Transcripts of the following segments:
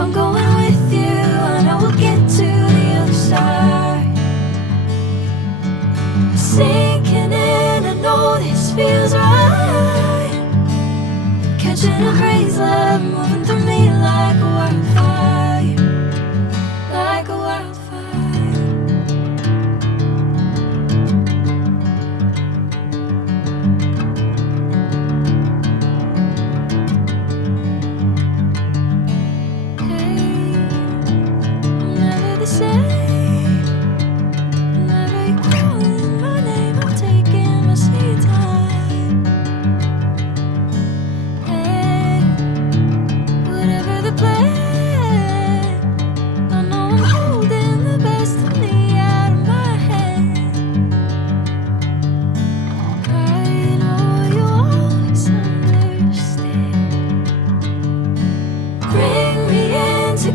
I'm going with you, I know we'll get to the other side. Sinking in, I know this feels right. Catching a crazy love, moving through me like a wildfire, like a wildfire.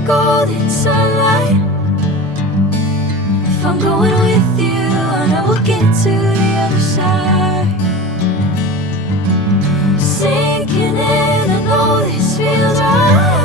Golden sunlight. If I'm going with you, I know we'll get to the other side. Sinking in, I know this feels right.